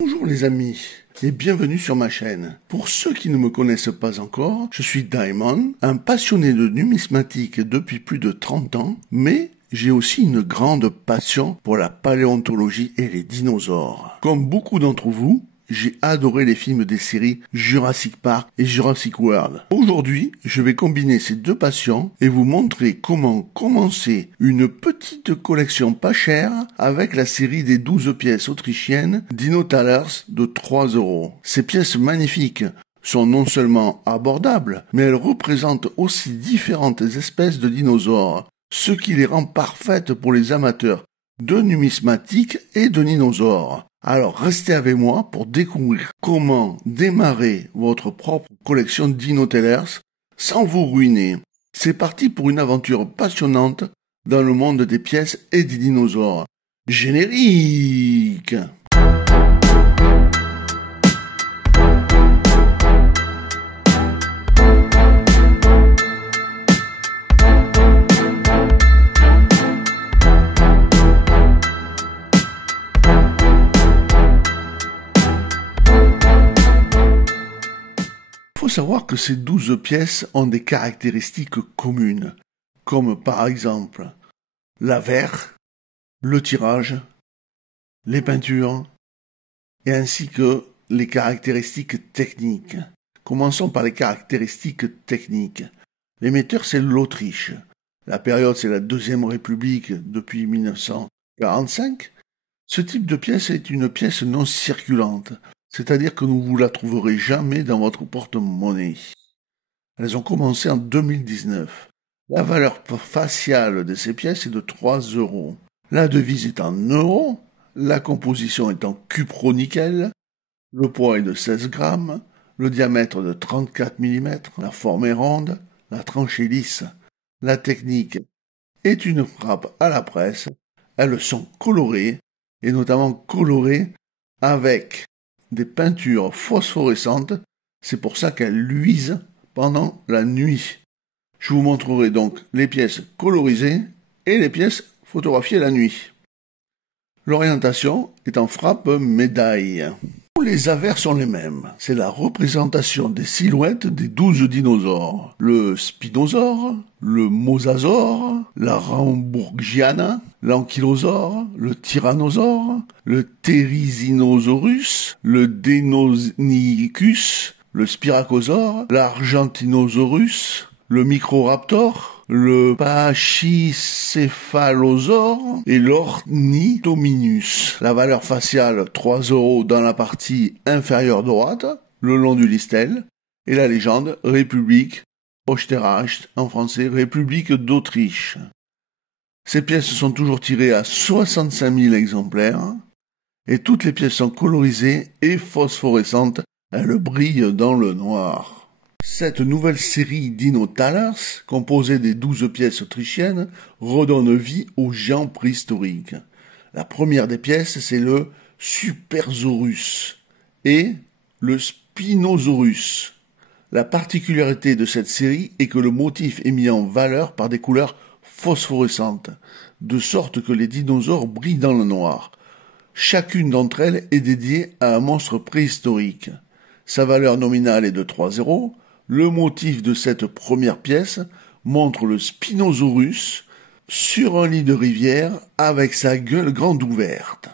Bonjour les amis et bienvenue sur ma chaîne. Pour ceux qui ne me connaissent pas encore, je suis Diamond, un passionné de numismatique depuis plus de 30 ans, mais j'ai aussi une grande passion pour la paléontologie et les dinosaures. Comme beaucoup d'entre vous, j'ai adoré les films des séries Jurassic Park et Jurassic World. Aujourd'hui, je vais combiner ces deux passions et vous montrer comment commencer une petite collection pas chère avec la série des 12 pièces autrichiennes Dino Thalers de 3 €. Ces pièces magnifiques sont non seulement abordables, mais elles représentent aussi différentes espèces de dinosaures, ce qui les rend parfaites pour les amateurs de numismatique et de dinosaures. Alors restez avec moi pour découvrir comment démarrer votre propre collection de Dino Thalers sans vous ruiner. C'est parti pour une aventure passionnante dans le monde des pièces et des dinosaures. Générique! Il faut savoir que ces 12 pièces ont des caractéristiques communes, comme par exemple la verre, le tirage, les peintures, et ainsi que les caractéristiques techniques. Commençons par les caractéristiques techniques. L'émetteur, c'est l'Autriche. La période, c'est la Deuxième République depuis 1945. Ce type de pièce est une pièce non circulante. C'est-à-dire que vous ne la trouverez jamais dans votre porte-monnaie. Elles ont commencé en 2019. La valeur faciale de ces pièces est de 3 €. La devise est en euros, la composition est en cupro-nickel, le poids est de 16 grammes, le diamètre de 34 mm, la forme est ronde, la tranche est lisse. La technique est une frappe à la presse. Elles sont colorées, et notamment colorées avec des peintures phosphorescentes, c'est pour ça qu'elles luisent pendant la nuit. Je vous montrerai donc les pièces colorisées et les pièces photographiées la nuit. L'orientation est en frappe médaille. Les avers sont les mêmes. C'est la représentation des silhouettes des 12 dinosaures. Le spinosaure, le mosasaure, la rambourgiana, l'ankylosaure, le tyrannosaure, le therizinosaurus, le deinonychus, le spiracosaure, l'argentinosaurus, le microraptor, le pachycéphalosaure et l'ornithominus. La valeur faciale, 3 € dans la partie inférieure droite, le long du listel, et la légende, République Österreich, en français, République d'Autriche. Ces pièces sont toujours tirées à 65 000 exemplaires, et toutes les pièces sont colorisées et phosphorescentes, elles brillent dans le noir. Cette nouvelle série Dino Thalers, composée des 12 pièces autrichiennes, redonne vie aux géants préhistoriques. La première des pièces, c'est le Supersaurus et le Spinosaurus. La particularité de cette série est que le motif est mis en valeur par des couleurs phosphorescentes, de sorte que les dinosaures brillent dans le noir. Chacune d'entre elles est dédiée à un monstre préhistorique. Sa valeur nominale est de 3 €. Le motif de cette première pièce montre le Spinosaurus sur un lit de rivière avec sa gueule grande ouverte.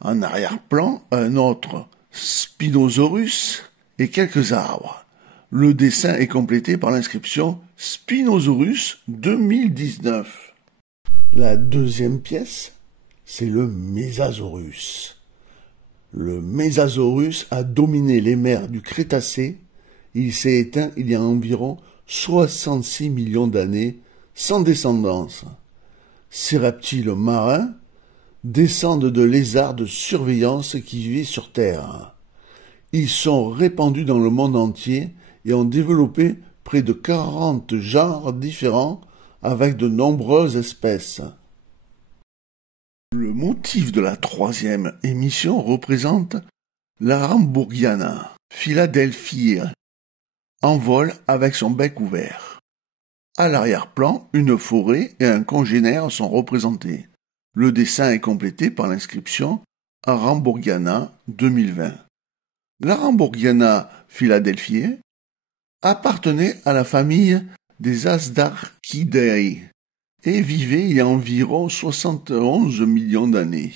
En arrière-plan, un autre Spinosaurus et quelques arbres. Le dessin est complété par l'inscription Spinosaurus 2019. La deuxième pièce, c'est le Mésasaurus. Le Mésasaurus a dominé les mers du Crétacé. Il s'est éteint il y a environ 66 millions d'années, sans descendance. Ces reptiles marins descendent de lézards de surveillance qui vivaient sur Terre. Ils sont répandus dans le monde entier et ont développé près de 40 genres différents avec de nombreuses espèces. Le motif de la troisième émission représente la rambourgiana, Philadelphie, en vol avec son bec ouvert. À l'arrière-plan, une forêt et un congénère sont représentés. Le dessin est complété par l'inscription Arambourgiana 2020. L'Arambourgiana philadelphiae appartenait à la famille des Asdarchidae et vivait il y a environ 71 millions d'années,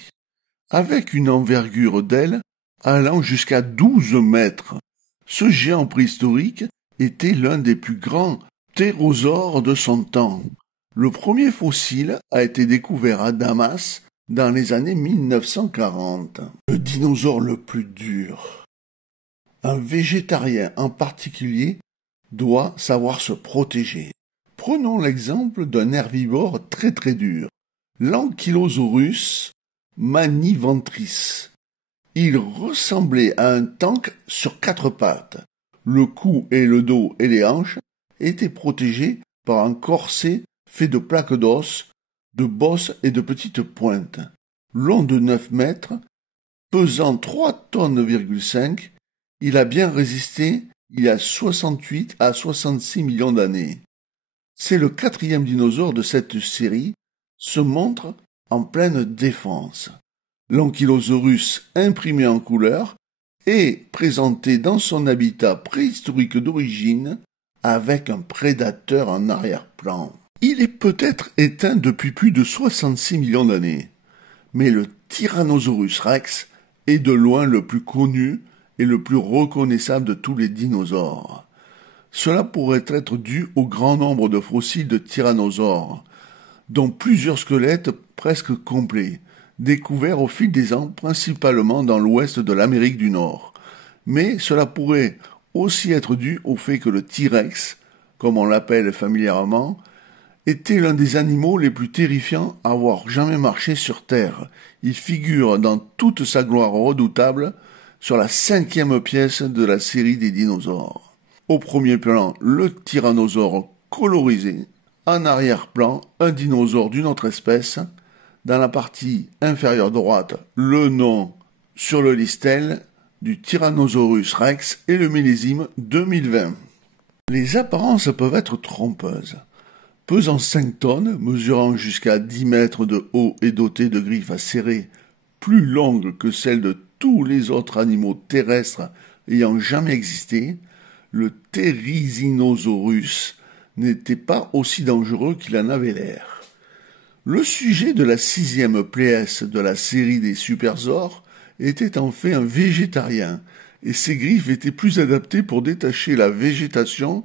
avec une envergure d'aile allant jusqu'à 12 mètres. Ce géant préhistorique était l'un des plus grands ptérosaures de son temps. Le premier fossile a été découvert à Damas dans les années 1940. Le dinosaure le plus dur. Un végétarien en particulier doit savoir se protéger. Prenons l'exemple d'un herbivore très très dur, l'Ankylosaurus maniventris. Il ressemblait à un tank sur 4 pattes. Le cou et le dos et les hanches étaient protégés par un corset fait de plaques d'os, de bosses et de petites pointes. Long de 9 mètres, pesant 3,5 tonnes, il a bien résisté il y a 68 à 66 millions d'années. C'est le 4e dinosaure de cette série, se montre en pleine défense. L'Ankylosaurus imprimé en couleur est présenté dans son habitat préhistorique d'origine avec un prédateur en arrière-plan. Il est peut-être éteint depuis plus de 66 millions d'années, mais le Tyrannosaurus rex est de loin le plus connu et le plus reconnaissable de tous les dinosaures. Cela pourrait être dû au grand nombre de fossiles de tyrannosaures, dont plusieurs squelettes presque complets, découverts au fil des ans principalement dans l'ouest de l'Amérique du Nord. Mais cela pourrait aussi être dû au fait que le T-Rex, comme on l'appelle familièrement, était l'un des animaux les plus terrifiants à avoir jamais marché sur Terre. Il figure dans toute sa gloire redoutable sur la 5e pièce de la série des dinosaures. Au premier plan, le tyrannosaure colorisé. En arrière-plan, un dinosaure d'une autre espèce. Dans la partie inférieure droite, le nom sur le listel du Tyrannosaurus rex et le millésime 2020. Les apparences peuvent être trompeuses. Pesant 5 tonnes, mesurant jusqu'à 10 mètres de haut et doté de griffes acérées plus longues que celles de tous les autres animaux terrestres ayant jamais existé, le Therizinosaurus n'était pas aussi dangereux qu'il en avait l'air. Le sujet de la 6e pièce de la série des supersaures était en fait un végétarien, et ses griffes étaient plus adaptées pour détacher la végétation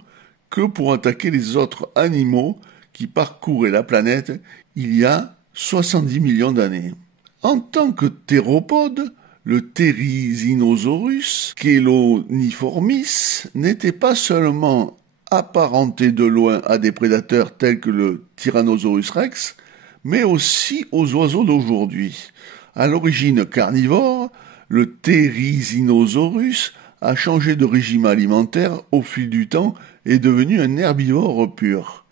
que pour attaquer les autres animaux qui parcouraient la planète il y a 70 millions d'années. En tant que théropode, le Therizinosaurus cheloniformis n'était pas seulement apparenté de loin à des prédateurs tels que le Tyrannosaurus rex, mais aussi aux oiseaux d'aujourd'hui. À l'origine carnivore, le Therizinosaurus a changé de régime alimentaire au fil du temps et est devenu un herbivore pur.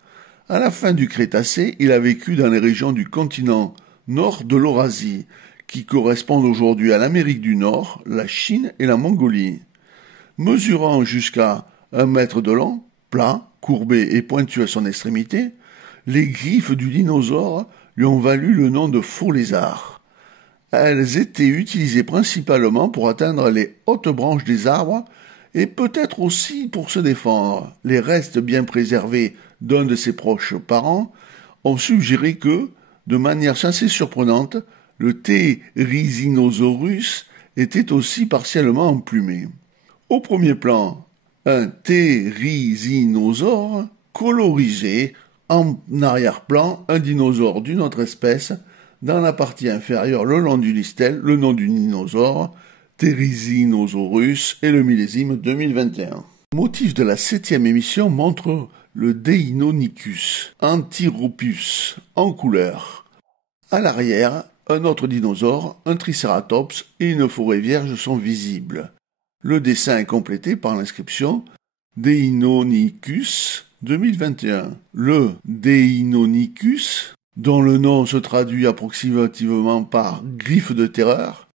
À la fin du Crétacé, il a vécu dans les régions du continent nord de l'Eurasie, qui correspondent aujourd'hui à l'Amérique du Nord, la Chine et la Mongolie. Mesurant jusqu'à 1 mètre de long, plat, courbé et pointu à son extrémité, les griffes du dinosaure lui ont valu le nom de faux lézard. Elles étaient utilisées principalement pour atteindre les hautes branches des arbres et peut-être aussi pour se défendre. Les restes bien préservés d'un de ses proches parents ont suggéré que, de manière assez surprenante, le Therizinosaurus était aussi partiellement emplumé. Au premier plan, un Therizinosaure colorisé, en arrière-plan, un dinosaure d'une autre espèce, dans la partie inférieure, le long du listel, le nom du dinosaure, Therizinosaurus et le millésime 2021. Le motif de la 7e émission montre le Deinonychus antiropus en couleur. À l'arrière, un autre dinosaure, un tricératops et une forêt vierge sont visibles. Le dessin est complété par l'inscription Deinonychus 2021. Le Deinonychus, dont le nom se traduit approximativement par griffe de terreur,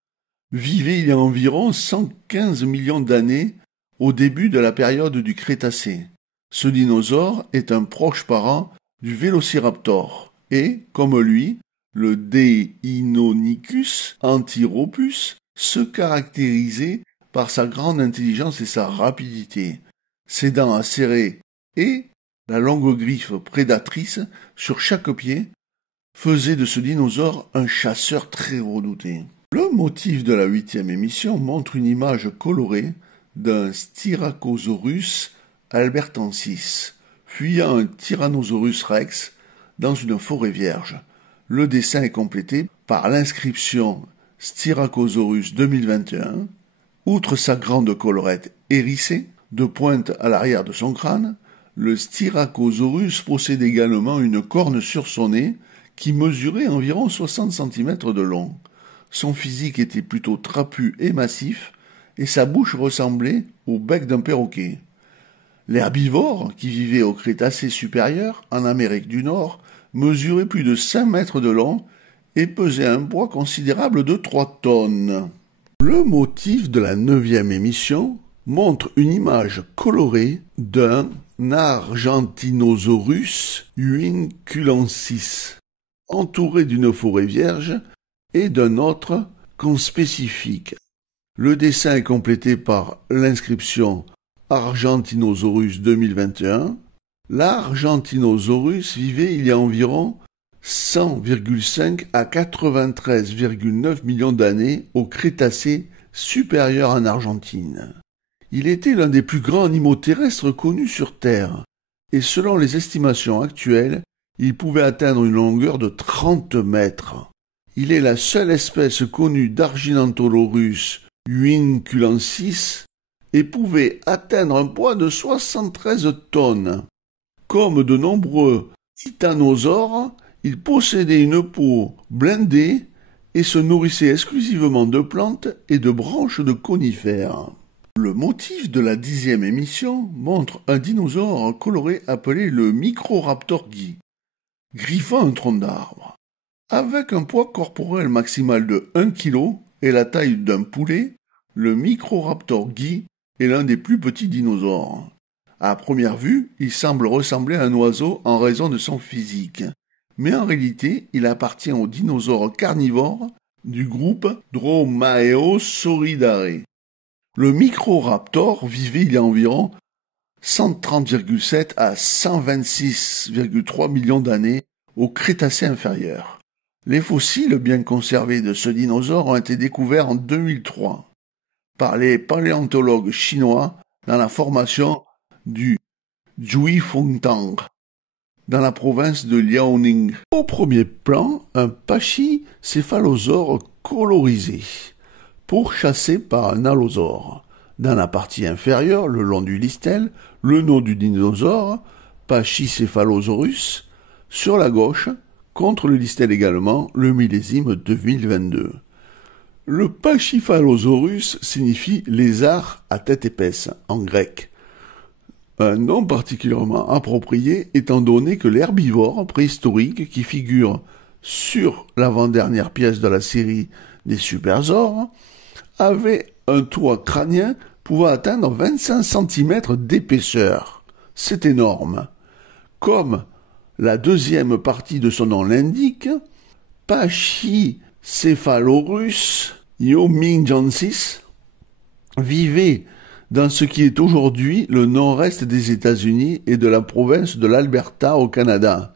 vivait il y a environ 115 millions d'années au début de la période du Crétacé. Ce dinosaure est un proche parent du Vélociraptor et, comme lui, le Deinonychus antiropus, se caractérisait par sa grande intelligence et sa rapidité, ses dents acérées et la longue griffe prédatrice sur chaque pied faisaient de ce dinosaure un chasseur très redouté. Le motif de la 8e émission montre une image colorée d'un Styracosaurus albertensis, fuyant un Tyrannosaurus rex dans une forêt vierge. Le dessin est complété par l'inscription Styracosaurus 2021. Outre sa grande collerette hérissée, de pointe à l'arrière de son crâne, le Styracosaurus possède également une corne sur son nez qui mesurait environ 60 cm de long. Son physique était plutôt trapu et massif, et sa bouche ressemblait au bec d'un perroquet. L'herbivore, qui vivait au Crétacé supérieur, en Amérique du Nord, mesurait plus de 5 mètres de long et pesait un poids considérable de 3 tonnes. Le motif de la 9e émission montre une image colorée d'un Argentinosaurus uinculensis, entouré d'une forêt vierge et d'un autre conspécifique. Le dessin est complété par l'inscription Argentinosaurus 2021. L'Argentinosaurus vivait il y a environ 100,5 à 93,9 millions d'années au Crétacé supérieur en Argentine. Il était l'un des plus grands animaux terrestres connus sur Terre, et selon les estimations actuelles, il pouvait atteindre une longueur de 30 mètres. Il est la seule espèce connue d'Argentinosaurus uinculensis et pouvait atteindre un poids de 73 tonnes. Comme de nombreux titanosaures, il possédait une peau blindée et se nourrissait exclusivement de plantes et de branches de conifères. Le motif de la 10e émission montre un dinosaure coloré appelé le Microraptor guy, griffant un tronc d'arbre. Avec un poids corporel maximal de 1 kg et la taille d'un poulet, le Microraptor guy est l'un des plus petits dinosaures. À première vue, il semble ressembler à un oiseau en raison de son physique, mais en réalité, il appartient aux dinosaures carnivores du groupe Dromaeosauridae. Le Microraptor vivait il y a environ 130,7 à 126,3 millions d'années au Crétacé inférieur. Les fossiles bien conservés de ce dinosaure ont été découverts en 2003 par les paléontologues chinois dans la formation du Zhuifengtang, dans la province de Liaoning. Au premier plan, un pachycéphalosaure colorisé, pourchassé par un allosaure. Dans la partie inférieure, le long du listel, le nom du dinosaure, Pachycephalosaurus. Sur la gauche, contre le listel également, le millésime 2022. Le Pachycephalosaurus signifie lézard à tête épaisse en grec. Un nom particulièrement approprié étant donné que l'herbivore préhistorique qui figure sur l'avant-dernière pièce de la série des supersaures avait un toit crânien pouvant atteindre 25 cm d'épaisseur. C'est énorme. Comme la deuxième partie de son nom l'indique, Pachycephalorus yomingensis vivait dans ce qui est aujourd'hui le nord-est des États-Unis et de la province de l'Alberta au Canada.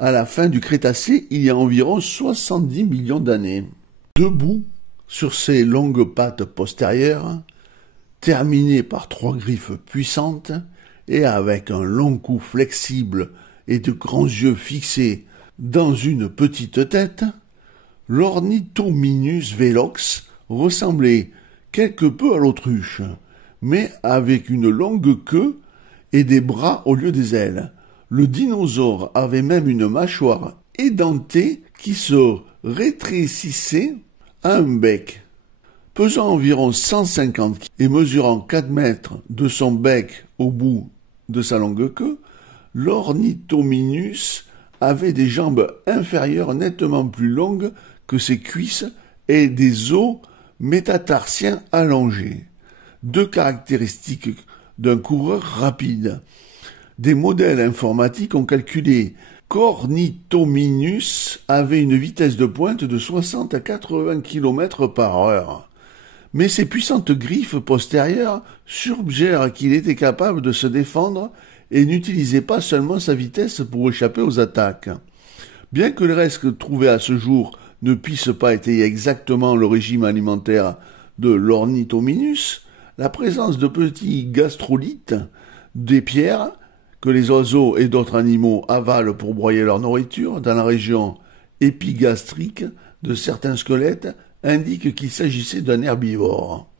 À la fin du Crétacé, il y a environ 70 millions d'années. Debout sur ses longues pattes postérieures, terminées par 3 griffes puissantes et avec un long cou flexible et de grands yeux fixés dans une petite tête, l'Ornithominus velox ressemblait quelque peu à l'autruche, mais avec une longue queue et des bras au lieu des ailes. Le dinosaure avait même une mâchoire édentée qui se rétrécissait à un bec. Pesant environ 150 kg et mesurant 4 mètres de son bec au bout de sa longue queue, l'Ornithominus avait des jambes inférieures nettement plus longues que ses cuisses et des os métatarsiens allongés. 2 caractéristiques d'un coureur rapide. Des modèles informatiques ont calculé Cornitominus avait une vitesse de pointe de 60 à 80 km par heure. Mais ses puissantes griffes postérieures suggèrent qu'il était capable de se défendre et n'utilisait pas seulement sa vitesse pour échapper aux attaques. Bien que les restes trouvés à ce jour ne puissent pas étayer exactement le régime alimentaire de l'Ornithominus, la présence de petits gastrolithes, des pierres, que les oiseaux et d'autres animaux avalent pour broyer leur nourriture dans la région épigastrique de certains squelettes indique qu'il s'agissait d'un herbivore.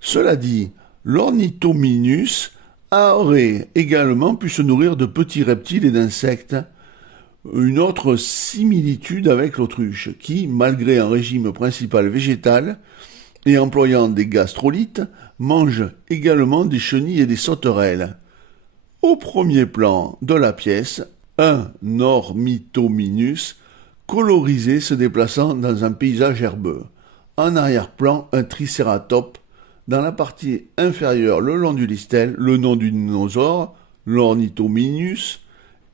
Cela dit, l'Ornithominus aurait également pu se nourrir de petits reptiles et d'insectes, une autre similitude avec l'autruche, qui, malgré un régime principal végétal et employant des gastrolithes, mange également des chenilles et des sauterelles. Au premier plan de la pièce, un Ornithominus colorisé se déplaçant dans un paysage herbeux. En arrière-plan, un tricératops. Dans la partie inférieure, le long du listel, le nom du dinosaure, l'Ornithominus,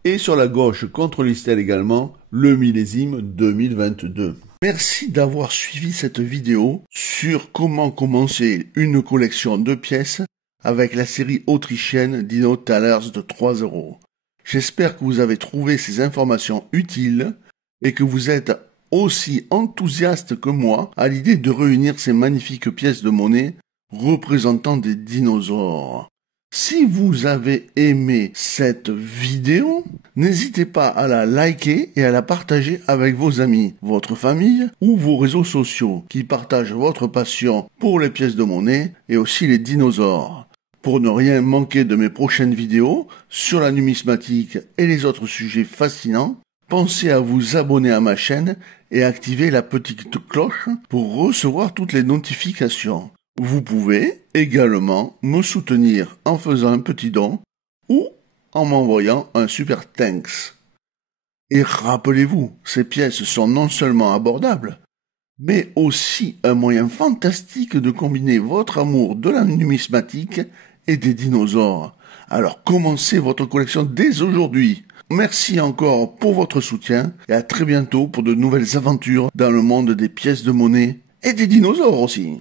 et sur la gauche, contre listel également, le millésime 2022. Merci d'avoir suivi cette vidéo sur comment commencer une collection de pièces avec la série autrichienne Dino Thalers de 3 €. J'espère que vous avez trouvé ces informations utiles et que vous êtes aussi enthousiaste que moi à l'idée de réunir ces magnifiques pièces de monnaie représentant des dinosaures. Si vous avez aimé cette vidéo, n'hésitez pas à la liker et à la partager avec vos amis, votre famille ou vos réseaux sociaux qui partagent votre passion pour les pièces de monnaie et aussi les dinosaures. Pour ne rien manquer de mes prochaines vidéos sur la numismatique et les autres sujets fascinants, pensez à vous abonner à ma chaîne et activer la petite cloche pour recevoir toutes les notifications. Vous pouvez également me soutenir en faisant un petit don ou en m'envoyant un super thanks. Et rappelez-vous, ces pièces sont non seulement abordables, mais aussi un moyen fantastique de combiner votre amour de la numismatique et des dinosaures. Alors commencez votre collection dès aujourd'hui. Merci encore pour votre soutien et à très bientôt pour de nouvelles aventures dans le monde des pièces de monnaie et des dinosaures aussi.